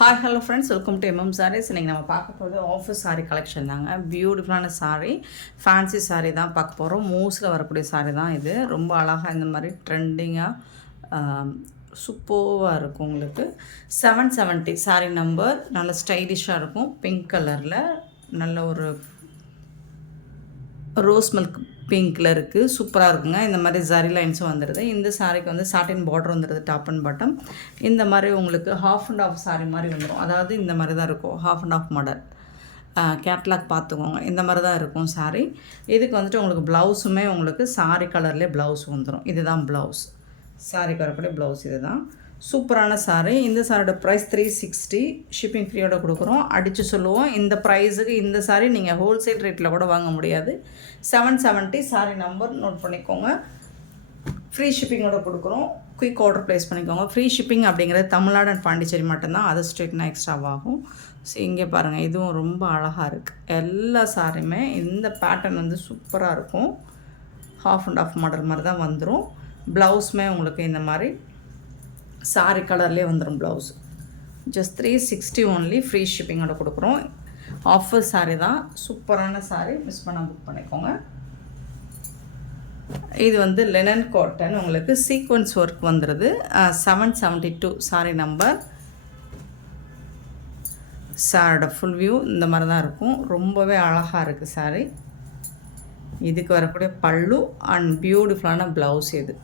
Hi hello friends, welcome to MM sarees. இன்றைக்கி நம்ம பார்க்க போகிறது ஆஃபீஸ் சாரீ கலெக்ஷன் தாங்க. பியூட்டிஃபுல்லான சாரீ, ஃபேன்சி சாரீ தான் பார்க்க போகிறோம். மூஸில் வரக்கூடிய சாரீ தான் இது. ரொம்ப அழகாக இந்த மாதிரி ட்ரெண்டிங்காக சூப்பராக இருக்கும். உங்களுக்கு 770 சாரீ நம்பர். நல்ல ஸ்டைலிஷாக இருக்கும். பிங்க் கலரில் நல்ல ஒரு ரோஸ் மில்க் பிங்க்கில் இருக்குது. சூப்பராக இருக்குங்க. இந்த மாதிரி ஜரி லைன்ஸும் வந்துடுது. இந்த சாரீக்கு வந்து சாட்டின் பார்டர் வந்துடுது, டாப் அண்ட் பாட்டம். இந்த மாதிரி உங்களுக்கு ஹாஃப் அண்ட் ஆஃப் சாரீ மாதிரி வந்துடும். அதாவது இந்த மாதிரி தான் இருக்கும், half and half model. Catalogue பார்த்துக்கோங்க. இந்த மாதிரி தான் இருக்கும் சாரீ. இதுக்கு வந்துட்டு உங்களுக்கு ப்ளவுஸுமே உங்களுக்கு சாரீ கலர்லேயே ப்ளவுஸ் வந்துடும். இதுதான் ப்ளவுஸ். சாரீக்கு வரக்கூடிய ப்ளவுஸ் இது தான். சூப்பரான சாரீ. இந்த சாரியோட ப்ரைஸ் 360. ஷிப்பிங் ஃப்ரீயோட கொடுக்குறோம். அடித்து சொல்லுவோம். இந்த ப்ரைஸுக்கு இந்த சாரீ நீங்கள் ஹோல்சேல் ரேட்டில் கூட வாங்க முடியாது. 770 சாரீ நம்பர் நோட் பண்ணிக்கோங்க. ஃப்ரீ ஷிப்பிங்கோட கொடுக்குறோம். குயிக் ஆர்டர் ப்ளேஸ் பண்ணிக்கோங்க. ஃப்ரீ ஷிப்பிங் அப்படிங்கிறது தமிழ்நாடு அண்ட் பாண்டிச்சேரி மட்டும்தான். அதர் ஸ்டேட்னா எக்ஸ்ட்ராவாகும். ஸோ இங்கே பாருங்கள், இதுவும் ரொம்ப அழகாக இருக்குது. எல்லா சாரியுமே இந்த பேட்டர்ன் வந்து சூப்பராக இருக்கும். ஹாஃப் அண்ட் ஆஃப் மாடல் மாதிரி தான் வந்துடும். ப்ளவுஸுமே உங்களுக்கு இந்த மாதிரி சாரி கலர்லேயே வந்துடும் ப்ளவுஸ். Just 360 only. ஃப்ரீ ஷிப்பிங்கோட கொடுக்குறோம். ஆஃபர் சாரீ தான். சூப்பரான சாரீ. மிஸ் பண்ணால் புக் பண்ணிக்கோங்க. இது வந்து லெனன் காட்டன். உங்களுக்கு சீக்வன்ஸ் ஒர்க் வந்துடுது. 772 சாரீ நம்பர். சாரோட ஃபுல் வியூ இந்த மாதிரி தான் இருக்கும். ரொம்பவே அழகாக இருக்குது சாரீ. இதுக்கு வரக்கூடிய பல்லு அண்ட் பியூட்டிஃபுல்லான ப்ளவுஸ் இது.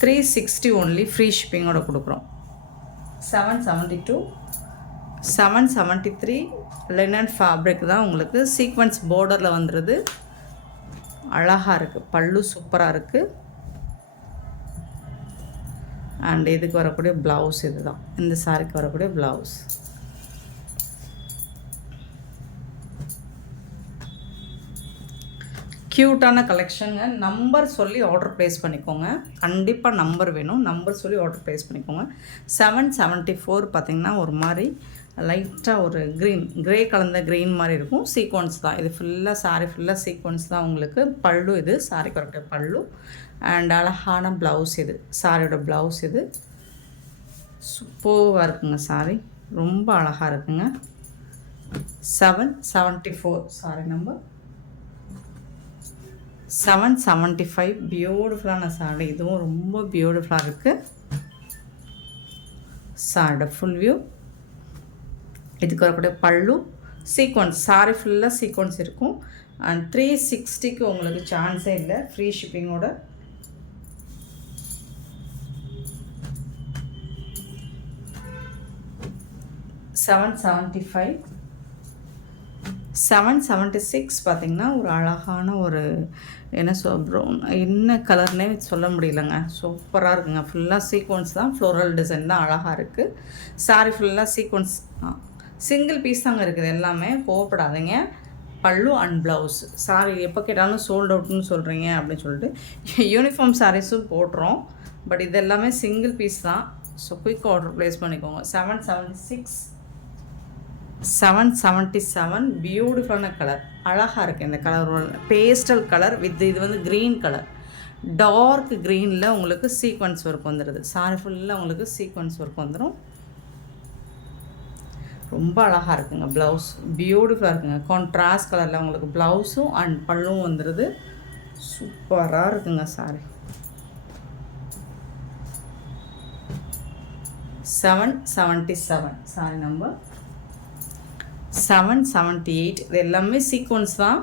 360 ஒன்லி. ஃப்ரீ ஷிப்பிங்கோட கொடுக்குறோம். 772 773 லினன் ஃபேப்ரிக் தான். உங்களுக்கு சீக்வன்ஸ் பார்டரில் வந்துடுது. அழகாக இருக்குது. பல்லு சூப்பராக இருக்குது. அண்ட் இதுக்கு வரக்கூடிய ப்ளவுஸ் இது தான். இந்த சாரிக்கு வரக்கூடிய ப்ளவுஸ். க்யூட்டான கலெக்ஷனுங்க. நம்பர் சொல்லி ஆர்டர் ப்ளேஸ் பண்ணிக்கோங்க. கண்டிப்பாக நம்பர் வேணும். நம்பர் சொல்லி ஆர்டர் ப்ளேஸ் பண்ணிக்கோங்க. 774 பார்த்திங்கன்னா ஒரு மாதிரி லைட்டாக ஒரு க்ரே கலந்த க்ரீன் மாதிரி இருக்கும். சீக்வன்ஸ் தான் இது. ஃபுல்லாக சாரீ ஃபுல்லாக சீக்வன்ஸ் தான் உங்களுக்கு. பல்லு இது. சாரீ கரெக்டாக பல்லு அண்ட் அழகான ப்ளவுஸ் இது. சாரியோட ப்ளவுஸ் இது. சூப்பராக இருக்குங்க சாரீ. ரொம்ப அழகாக இருக்குங்க. 774 சாரீ நம்பர். 775 பியூட்டிஃபுல்லான சாரீ. இதுவும் ரொம்ப பியூட்டிஃபுல்லாக இருக்குது. சாரோட ஃபுல் வியூ. இதுக்கு வரக்கூடிய பல்லு சீக்வன்ஸ். சாரீ ஃபுல்லாக சீக்வன்ஸ் இருக்கும். அண்ட் 360க்கு உங்களுக்கு சான்ஸே இல்லை. ஃப்ரீ ஷிப்பிங்கோட. $775. 776 பார்த்திங்கன்னா ஒரு அழகான ஒரு என்ன ப்ரௌன், என்ன கலர்னே சொல்ல முடியலங்க. சூப்பராக இருக்குங்க. ஃபுல்லாக சீக்வன்ஸ் தான். ஃப்ளோரல் டிசைன் தான். அழகாக இருக்குது. சாரீ ஃபுல்லாக சீக்வன்ஸ். சிங்கிள் பீஸ் தாங்க இருக்குது எல்லாமே. கோவப்படாதீங்க. பல்லு அண்ட் ப்ளவுஸ். சாரீ எப்போ கேட்டாலும் சோல்ட் அவுட்னு சொல்கிறீங்க அப்படின்னு சொல்லிட்டு யூனிஃபார்ம் சாரீஸும் போடுறோம். பட் இது எல்லாமே சிங்கிள் பீஸ் தான். ஸோ குயிக் ஆர்டர் ப்ளேஸ் பண்ணிக்கோங்க. 776 777 பியூட்டிஃபுல்லான கலர். அழகாக இருக்குது இந்த கலர். பேஸ்டல் கலர் வித் இது வந்து க்ரீன் கலர். டார்க் க்ரீனில் உங்களுக்கு சீக்வன்ஸ் ஒர்க் வந்துடுது. சாரி ஃபுல்லாக உங்களுக்கு சீக்வன்ஸ் ஒர்க் வந்துடும். ரொம்ப அழகாக இருக்குங்க. ப்ளவுஸ் பியூட்டிஃபுல்லாக இருக்குங்க. கான்ட்ராஸ்ட் கலரில் உங்களுக்கு ப்ளவுஸும் அண்ட் பல்லும் வந்துடுது. சூப்பராக இருக்குங்க சாரி. 777 sorry number. 778 இது எல்லாமே சீக்வன்ஸ் தான்.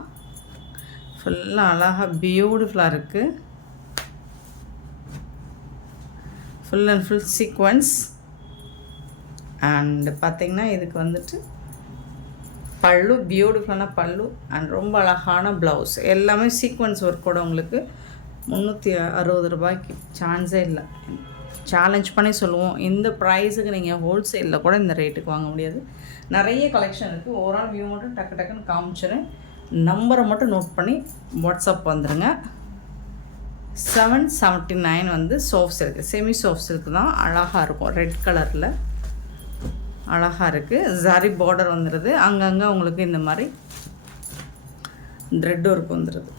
ஃபுல்லாக அழகாக பியூட்டிஃபுல்லாக இருக்குது. Full and full sequence. And பார்த்திங்கன்னா இதுக்கு வந்துட்டு பல்லு பியூட்டிஃபுல்லான பல்லு அண்ட் ரொம்ப அழகான ப்ளவுஸ். எல்லாமே சீக்வன்ஸ் ஒர்க்கோட உங்களுக்கு 360 ரூபாய்க்கு சான்ஸே இல்லை. சேலஞ்ச் பண்ணி சொல்லுவோம். இந்த ப்ரைஸுக்கு நீங்கள் ஹோல்சேலில் கூட இந்த ரேட்டுக்கு வாங்க முடியாது. நிறைய கலெக்ஷன் இருக்குது. ஓவரால் வியூ மட்டும் டக்குன்னு காமிச்சிடுறேன். நம்பரை மட்டும் நோட் பண்ணி வாட்ஸ்அப் வந்துடுங்க. 779 வந்து soft silk. Semi soft silk தான். அழகாக இருக்கும். ரெட் கலரில் அழகாக இருக்குது. ஜரி பார்டர் வந்துடுது. அங்கங்கே உங்களுக்கு இந்த மாதிரி த்ரெட் ஒர்க் வந்துடுது.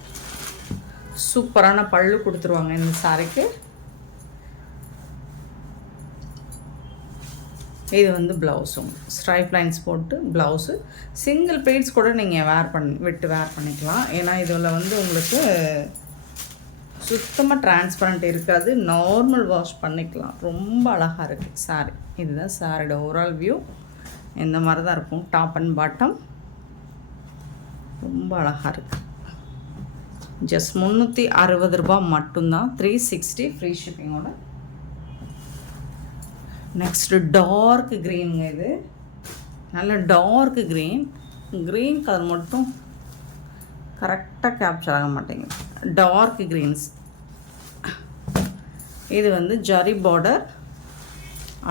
சூப்பரான பல்லு கொடுத்துருவாங்க இந்த சாரிக்கு. இது வந்து ப்ளவுஸும் ஸ்ட்ரைப் லைன்ஸ் போட்டு ப்ளவுஸு. சிங்கிள் ப்ளீட்ஸ் கூட நீங்கள் வேர் பண்ணிக்கலாம். ஏன்னா இதில் வந்து உங்களுக்கு சுத்தமாக டிரான்ஸ்பரண்ட் இருக்காது. நார்மல் வாஷ் பண்ணிக்கலாம். ரொம்ப அழகாக இருக்குது சாரீ. இதுதான் சாரியோட ஓவரால் வியூ. இந்த மாதிரி தான் இருக்கும். டாப் அண்ட் பாட்டம் ரொம்ப அழகாக இருக்குது. ஜஸ்ட் 360 ரூபா மட்டும்தான். 360 ஃப்ரீ ஷிப்பிங்கோட. நெக்ஸ்ட்டு டார்க் க்ரீனுங்க. இது நல்ல டார்க் க்ரீன் கலர் மட்டும் கரெக்டாக கேப்சர் ஆக மாட்டேங்குது. Dark greens. இது வந்து ஜரி பார்டர்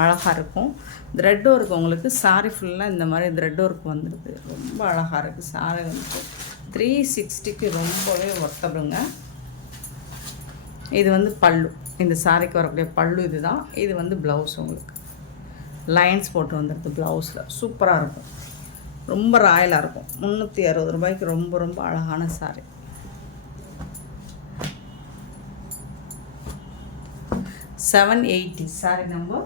அழகாக இருக்கும். த்ரெட் ஒர்க் உங்களுக்கு சாரி ஃபுல்லாக இந்த மாதிரி த்ரெட் ஒர்க் வந்துடுது. ரொம்ப அழகாக இருக்குது சாரி வந்து 360க்கு ரொம்பவே ஒர்த்தபுளுங்க. இது வந்து பல்லு. இந்த சாரிக்கு வரக்கூடிய பல்லு இது தான். இது வந்து ப்ளவுஸ் உங்களுக்கு லைன்ஸ் போட்டு வந்துடுது ப்ளவுஸில். சூப்பராக இருக்கும். ரொம்ப ராயலாக இருக்கும். 360 ரூபாய்க்கு ரொம்ப ரொம்ப அழகான சாரி. $780 sorry number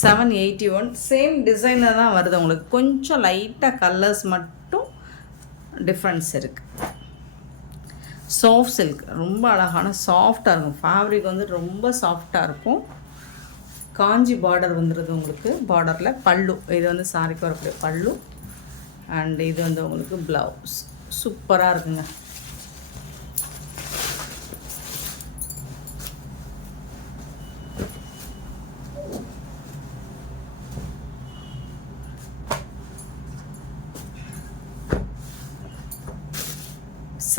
781. சேம் டிசைனில் தான் வருது உங்களுக்கு. கொஞ்சம் லைட்டாக கலர்ஸ் மட்டும் டிஃப்ரென்ஸ் இருக்குது. சாஃப்ட் சில்க் ரொம்ப அழகான சாஃப்டாக இருக்கும். ஃபேப்ரிக் வந்து ரொம்ப சாஃப்டாக இருக்கும். காஞ்சி பார்டர் வந்துடுது உங்களுக்கு. பார்டரில் பல்லு. இது வந்து சாரிக்கு வரக்கூடிய பல்லு. அண்ட் இது வந்து உங்களுக்கு ப்ளவுஸ். சூப்பராக இருக்குங்க.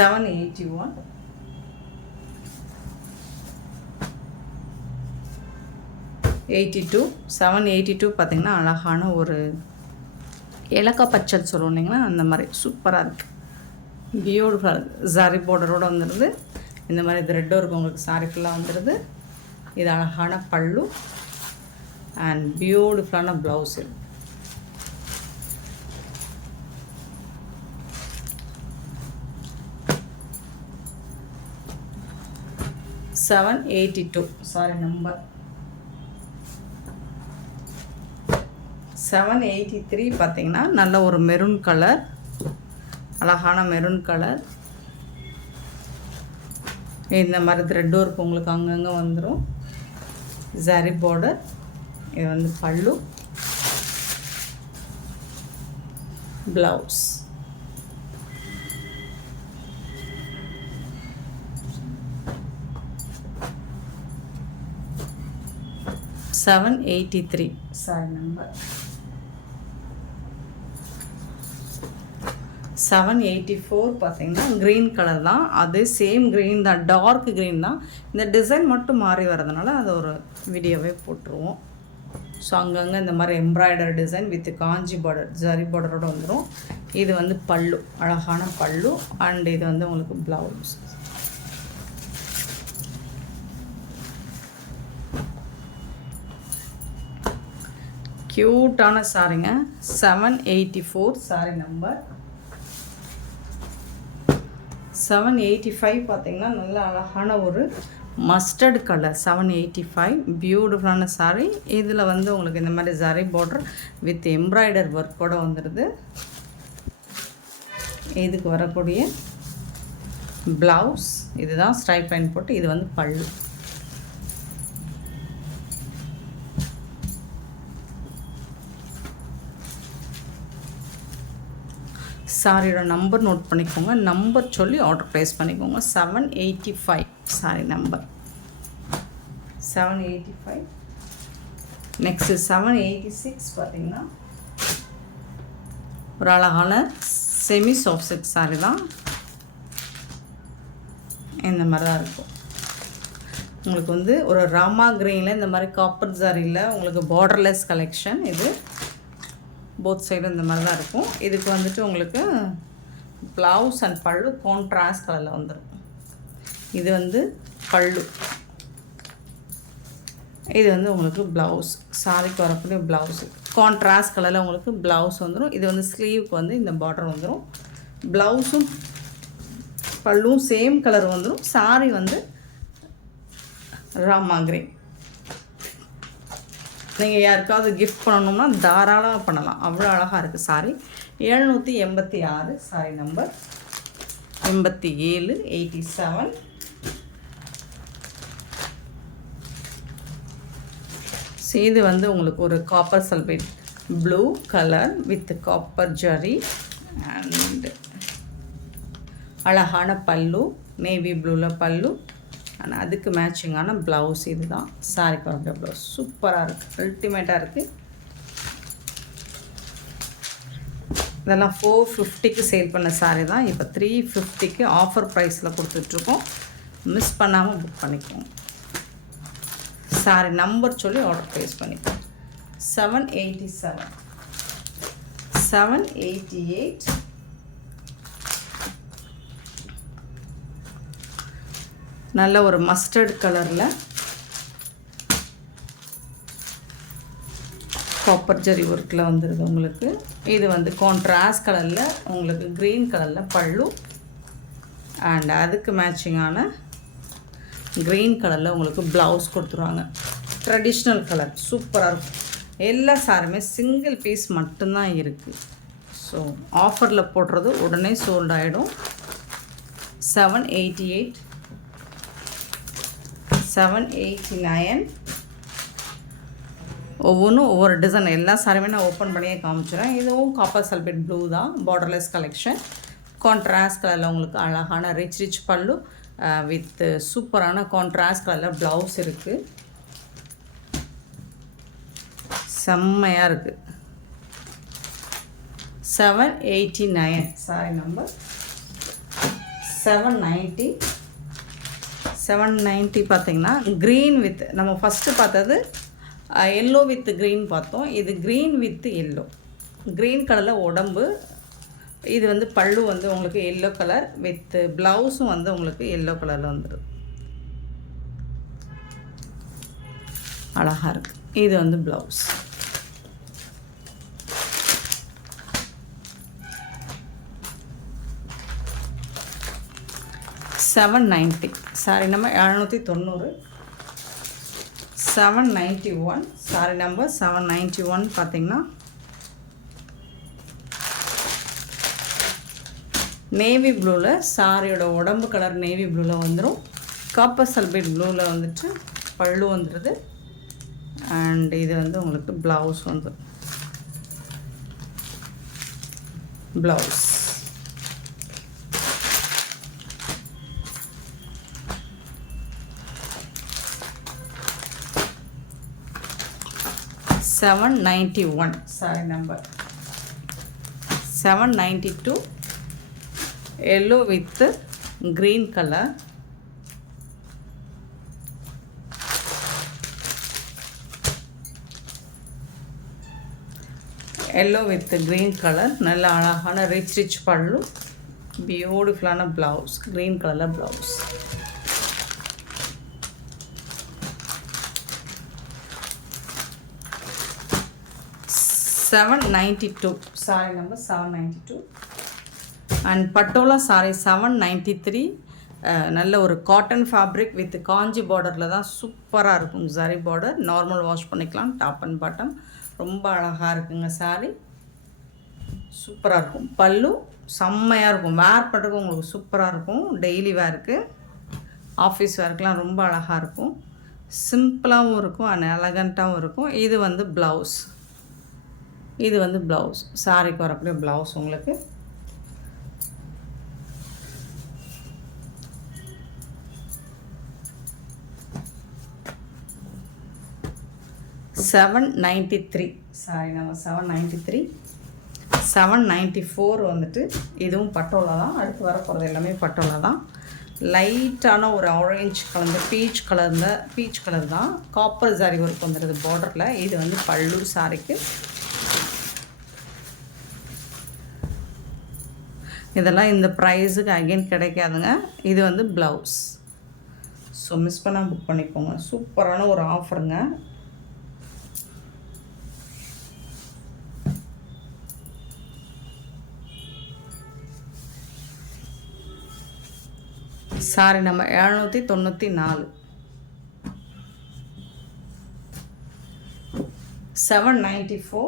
$781. $782 பார்த்திங்கன்னா அழகான ஒரு இலக்கா பச்சல் சொல்லுவோம் இல்லைங்களா, அந்த மாதிரி சூப்பராக இருக்குது. பியூட்டிஃபுல்லாக இருக்குது. சாரி பார்டரோடு வந்துடுது. இந்த மாதிரி த்ரெட் ஒர்க் உங்களுக்கு சாரி ஃபுல்லாக வந்துடுது. இது அழகான பல்லு அண்ட் பியூட்டிஃபுல்லான ப்ளவுஸ் இருக்குது. $782 சாரி நம்பர் 783 பார்த்திங்கன்னா நல்ல ஒரு மெரூன் கலர், அழகான மெரூன் கலர். இந்த மாதிரி த்ரெட் ஒர்க் உங்களுக்கு அங்கங்கே வந்துடும். ஜரி பார்டர். இது வந்து பல்லு ப்ளவுஸ். $783 சாரி நம்பர் 784 பார்த்திங்கன்னா க்ரீன் கலர் தான். அது சேம் க்ரீன் தான், டார்க் க்ரீன் தான். இந்த டிசைன் மட்டும் மாறி வரதுனால அது ஒரு வீடியோவே போட்டுருவோம். ஸோ அங்கங்கே இந்த மாதிரி embroidery design with Kanchi border zari பார்டரோடு வந்துடும். இது வந்து பல்லு, அழகான பல்லு. அண்ட் இது வந்து உங்களுக்கு ப்ளவுஸ். க்யூட்டான சாரிங்க. 784 சாரி நம்பர் 785 பார்த்திங்கன்னா நல்ல அழகான ஒரு மஸ்டர்ட் கலர். 785 பியூட்டிஃபுல்லான சாரி. இதில் வந்து உங்களுக்கு இந்த மாதிரி ஜரி பார்டர் வித் எம்ப்ராய்டர் ஒர்க்கோடு வந்துடுது. இதுக்கு வரக்கூடிய ப்ளவுஸ் இதுதான் ஸ்ட்ரைப் லைன் போட்டு. இது வந்து பல்லு. சாரியோட நம்பர் நோட் பண்ணிக்கோங்க. நம்பர் சொல்லி ஆர்டர் ப்ளேஸ் பண்ணிக்கோங்க. 785 சாரி நம்பர் 785. நெக்ஸ்ட்டு 786 பார்த்திங்கன்னா ஒரு அழகான செமி சாஃப்ட் சில்க் சாரி தான். இந்த மாதிரி தான் இருக்கும். உங்களுக்கு வந்து ஒரு ராமா கிரீனில் இந்த மாதிரி காப்பர் சாரியில் உங்களுக்கு பார்டர்லெஸ் கலெக்ஷன். இது போத் சைடும் இந்த மாதிரி தான் இருக்கும். இதுக்கு வந்துட்டு உங்களுக்கு ப்ளவுஸ் அண்ட் பல்லு கான்ட்ராஸ்ட் கலரில் வந்துடும். இது வந்து பல்லு. இது வந்து உங்களுக்கு ப்ளவுஸ். சாரிக்கு வரக்கூடிய ப்ளவுஸு கான்ட்ராஸ்ட் கலரில் உங்களுக்கு ப்ளவுஸ் வந்துடும். இது வந்து ஸ்லீவுக்கு வந்து இந்த பார்டர் வந்துடும். ப்ளவுஸும் பல்லும் சேம் கலர் வந்துடும். சாரி வந்து ராமா கிரீன். நீங்கள் யாருக்காவது கிஃப்ட் பண்ணணும்னா தாராளமாக பண்ணலாம். அவ்வளோ அழகாக இருக்குது சாரி. 786 sorry number 87 87. இது வந்து உங்களுக்கு ஒரு copper sulphate blue colour with copper zari and அழகான பல்லு, நேவி ப்ளூவில் பல்லு அண்ட் அதுக்கு மேட்சிங்கான ப்ளவுஸ். இது தான் சாரிக்கு வர ப்ளவுஸ். சூப்பராக இருக்குது, அல்டிமேட்டாக இருக்குது. இதெல்லாம் 450க்கு சேல் பண்ண சாரி தான் இப்போ 350க்கு ஆஃபர் ப்ரைஸில் கொடுத்துட்ருக்கோம். மிஸ் பண்ணாமல் புக் பண்ணிக்கோங்க. சாரி நம்பர் சொல்லி ஆர்டர் ப்ளேஸ் பண்ணிக்கோங்க. 787 788. நல்ல ஒரு மஸ்டர்ட் கலரில் காப்பர் ஜரி ஒர்க்கில் வந்துடுது உங்களுக்கு. இது வந்து கான்ட்ராஸ்ட் கலரில் உங்களுக்கு க்ரீன் கலரில் பல்லு அண்ட் அதுக்கு மேட்சிங்கான க்ரீன் கலரில் உங்களுக்கு ப்ளவுஸ் கொடுத்துருவாங்க. ட்ரெடிஷ்னல் கலர் சூப்பராக இருக்கும். எல்லா சாரியுமே சிங்கிள் பீஸ் மட்டும்தான் இருக்குது. ஸோ ஆஃபரில் போடுறது உடனே சோல்ட் ஆகிடும். 788 789. ஒவ்வொன்றும் ஒவ்வொரு டிசைன். எல்லா சாரியுமே நான் ஓப்பன் பண்ணியே காமிச்சிடுறேன். இதுவும் காப்பர் சல்பேட் ப்ளூ தான், பார்டர்லெஸ் கலெக்ஷன். கான்ட்ராஸ்ட் கலரில் உங்களுக்கு அழகான ரிச் பல்லு வித் சூப்பரான கான்ட்ராஸ்ட் கலரில் ப்ளவுஸ் இருக்குது. செம்மையாக இருக்குது. 789 சாரி நம்பர் 790. 790 பார்த்திங்கன்னா க்ரீன் வித், நம்ம ஃபஸ்ட்டு பார்த்தது எல்லோ வித் க்ரீன் பார்த்தோம். இது க்ரீன் வித் எல்லோ, க்ரீன் கலரில் உடம்பு. இது வந்து பல்லு வந்து உங்களுக்கு எல்லோ கலர் வித் ப்ளவுஸும் வந்து உங்களுக்கு எல்லோ கலரில் வந்துடும். அழகாக இருக்குது. இது வந்து blouse. $790 sorry number 790. 791 sorry number 791 பார்த்திங்கன்னா நேவி ப்ளூவில் சாரியோட உடம்பு கலர் நேவி ப்ளூவில் வந்துடும். காப்பர் சல்பேட் ப்ளூவில் வந்துட்டு பல்லு வந்துடுது அண்ட் இது வந்து உங்களுக்கு ப்ளவுஸ் வந்துடும். Blouse 791 sorry number 792. Yellow with green colour. Yellow with green colour. நல்ல அழகான ரிச் பல்லு, பியூட்டிஃபுல்லான ப்ளவுஸ், க்ரீன் கலரில் blouse. 792 sorry number 792. And patola sorry 793. நல்ல ஒரு காட்டன் ஃபேப்ரிக் வித் காஞ்சி பார்டரில் தான் சூப்பராக இருக்கும். ஜரி பார்டர், நார்மல் வாஷ் பண்ணிக்கலாம். டாப் அண்ட் பாட்டம் ரொம்ப அழகாக இருக்குங்க. சாரி சூப்பராக இருக்கும். பல்லு செம்மையாக இருக்கும். வேர் பண்ணுறதுக்கு உங்களுக்கு சூப்பராக இருக்கும். டெய்லி வேருக்கு, ஆஃபீஸ் வேர்க்கெலாம் ரொம்ப அழகாக இருக்கும். சிம்பிளாகவும் இருக்கும் அண்ட் எலகண்ட்டாகவும் இருக்கும். இது வந்து ப்ளவுஸ். இது வந்து ப்ளவுஸ், சாரிக்கு வரக்கூடிய ப்ளவுஸ் உங்களுக்கு. $793 சாரி நம்ம 793. 794 வந்துட்டு இதுவும் பட்டோலா தான். அடுத்து வரப்போகிறது எல்லாமே பட்டோலா தான். லைட்டான ஒரு ஆரஞ்சு கலந்த பீச் கலர் தான். காப்பர் சாரி ஒர்க் வந்துடுது பார்டரில். இது வந்து பல்லு சாரிக்கு. இதெல்லாம் இந்த ப்ரைஸுக்கு அகைன் கிடைக்காதுங்க. இது வந்து ப்ளவுஸ். ஸோ மிஸ் பண்ணால் புக் பண்ணிக்கோங்க. சூப்பரான ஒரு ஆஃபருங்க. சாரி நம்ம 794. 795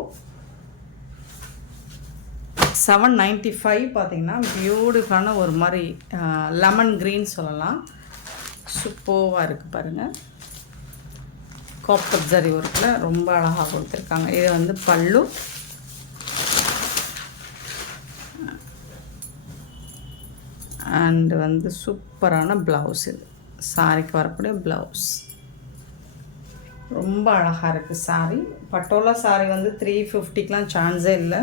பார்த்தீங்கன்னா பியூட்டிஃபுல்லான ஒரு மாதிரி லெமன் க்ரீன் சொல்லலாம். சூப்பராக இருக்குது பாருங்கள். காப்பர் ஜரி ஒர்க்கில் ரொம்ப அழகாக கொடுத்துருக்காங்க. இது வந்து பல்லு. அண்டு வந்து சூப்பரான ப்ளவுஸ். இது சாரிக்கு வரக்கூடிய ப்ளவுஸ் ரொம்ப அழகாக இருக்குது. சாரி பட்டோலா சாரி வந்து 350க்கெலாம் சான்ஸே இல்லை.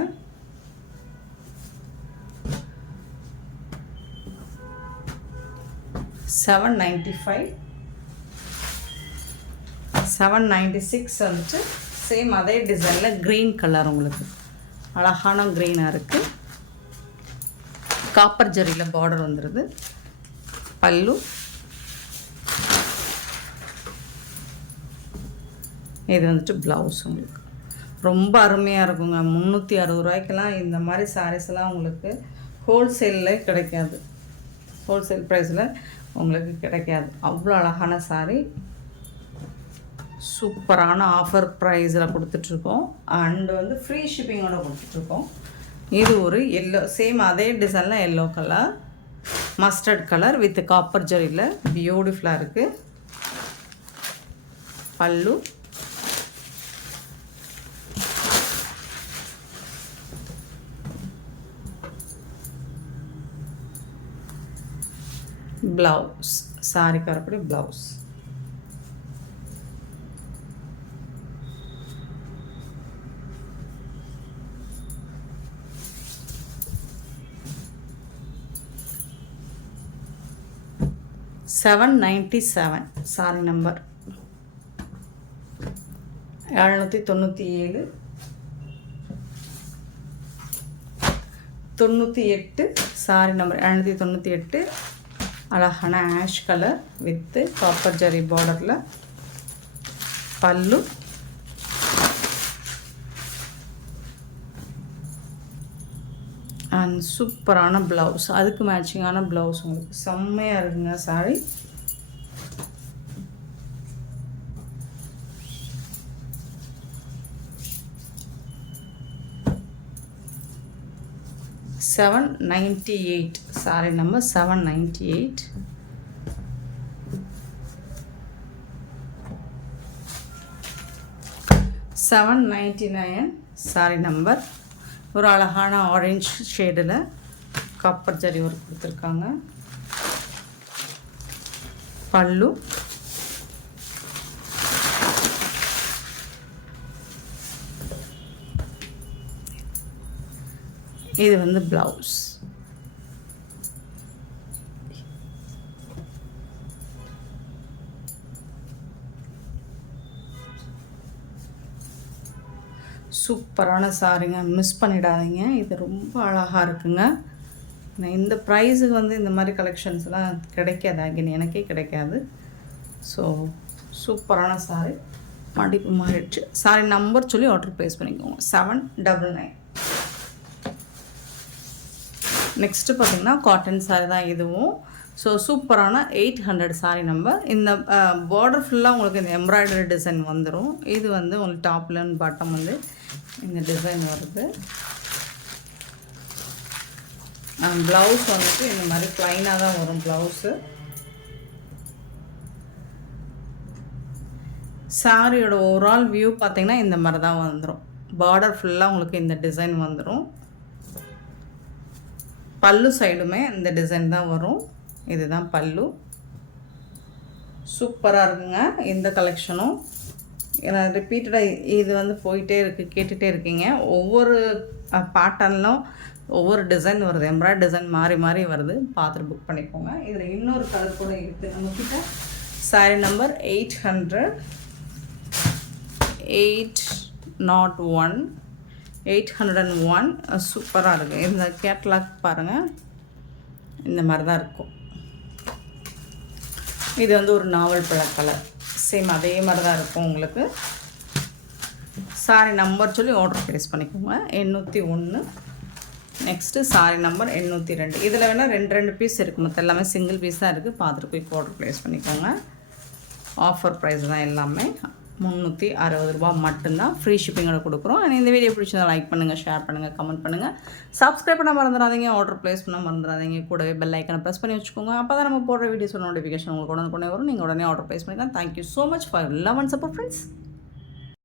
$796 வந்துட்டு சேம் அதே டிசைனில் க்ரீன் கலர், உங்களுக்கு அழகான க்ரீனாக இருக்குது. காப்பர் ஜரியில் பார்டர் வந்துடுது. பல்லு. இது வந்துட்டு ப்ளவுஸ். உங்களுக்கு ரொம்ப அருமையாக இருக்குங்க. 360 ரூபாய்க்கெல்லாம் இந்த மாதிரி சாரீஸ்லாம் உங்களுக்கு ஹோல்சேலில் கிடைக்காது. ஹோல்சேல் ப்ரைஸில் உங்களுக்கு கிடைக்காது. அவ்வளோ அழகான சாரீ. சூப்பரான ஆஃபர் ப்ரைஸில் கொடுத்துட்ருக்கோம். அண்டு வந்து ஃப்ரீ ஷிப்பிங்கோட கொடுத்துட்ருக்கோம். இது ஒரு எல்லோ, சேம் அதே டிசைனில் yellow colour, mustard colour with copper ஜரியில் பியூட்டிஃபுல்லாக இருக்குது. பல்லு. ப்ளவுஸ். சாரிக்கு வரக்கூடிய blouse. $797 sari number 797 98 sari number 798. அழகான ash colour with copper zari பார்டரில் பல்லு. அண்ட் சூப்பரான ப்ளவுஸ். அதுக்கு மேட்சிங்கான ப்ளவுஸ். உங்களுக்கு செம்மையாக இருக்குங்க sorry. $798 sorry number 798. $799 sorry number. ஒரு அழகான ஆரஞ்சு ஷேடில் காப்பர் ஜரி ஒர்க் கொடுத்துருக்காங்க. பல்லு. இது வந்து ப்ளவுஸ். சூப்பரான சாரிங்க, மிஸ் பண்ணிடாதீங்க. இது ரொம்ப அழகாக இருக்குங்க. இந்த ப்ரைஸுக்கு வந்து இந்த மாதிரி கலெக்ஷன்ஸ்லாம் கிடைக்காது. அகைன் எனக்கே கிடைக்காது. ஸோ சூப்பரான சாரி. மடிப்பு மாறிடுச்சு. சாரி நம்பர் சொல்லி ஆர்டர் ப்ளேஸ் பண்ணிக்கோங்க. 799. நெக்ஸ்ட்டு பார்த்திங்கன்னா காட்டன் சாரி தான் இதுவும். ஸோ சூப்பரான 800 சாரி நம்பர். இந்த பார்டர் ஃபுல்லாக உங்களுக்கு இந்த எம்ப்ராய்டரி டிசைன் வந்துடும். இது வந்து உங்களுக்கு டாப்ல அண்ட் பாட்டம் வந்து இந்த டிசைன் வருது. ப்ளவுஸ் வந்துட்டு இந்த மாதிரி ப்ளைனாக தான் வரும் ப்ளவுஸு. சாரியோட ஓவரால் வியூ பார்த்திங்கன்னா இந்த மாதிரி தான் வந்துடும். பார்டர் ஃபுல்லாக உங்களுக்கு இந்த டிசைன் வந்துடும். பல்லு சைடுமே இந்த டிசைன் தான் வரும். இதுதான் பல்லு. சூப்பராக இருக்குங்க இந்த கலெக்ஷனும். ஏன்னா ரிப்பீட்டடாக இது வந்து போயிட்டே இருக்குது, கேட்டுகிட்டே இருக்கீங்க. ஒவ்வொரு பேட்டர்னிலும் ஒவ்வொரு டிசைன் வருது. எம்ப்ராய்டரி டிசைன் மாறி மாறி வருது. பார்த்துட்டு புக் பண்ணிக்கோங்க. இதில் இன்னொரு கலர் கூட இருக்குது நம்மக்கிட்ட. Sorry number 801. சூப்பராக இருக்குது. இந்த கேட்லாக் பாருங்கள், இந்த மாதிரி தான் இருக்கும். இது வந்து ஒரு நாவல் பழ கலர். சேம் அதே மாதிரி தான் இருக்கும் உங்களுக்கு. சாரி நம்பர் சொல்லி ஆர்டர் ப்ளேஸ் பண்ணிக்கோங்க. 801. Next sorry number 802. இதில் வேணால் 2 பீஸ் இருக்குது. மற்ற எல்லாமே சிங்கிள் பீஸ் தான் இருக்குது. பார்த்துட்டு போய் ஆர்டர் ப்ளேஸ் பண்ணிக்கோங்க. ஆஃபர் ப்ரைஸ் தான் எல்லாமே. 360 மட்டும்தான். ஃப்ரீ ஷிப்பிங்கோட கொடுக்குறோம். அண்ட் இந்த வீடியோ பிடிச்சதை லைக் பண்ணுங்கள், ஷேர் பண்ணுங்கள், கமெண்ட் பண்ணுங்கள். சப்ஸ்கிரைப் பண்ண மறந்துடாதீங்க, ஆர்டர் ப்ளேஸ் பண்ண மறந்துடாதீங்க. கூடவே பெல் ஐக்கனை ப்ரெஸ் பண்ணி வச்சுக்கோங்க. அப்போ தான் நம்ம போடுற வீடியோஸோட நோட்டிஃபிகேஷன் உங்களுக்கு உடனே வரும். நீங்கள் உடனே ஆர்டர் ப்ளேஸ் பண்ணிக்கலாம். Thank you so much for love and support friends.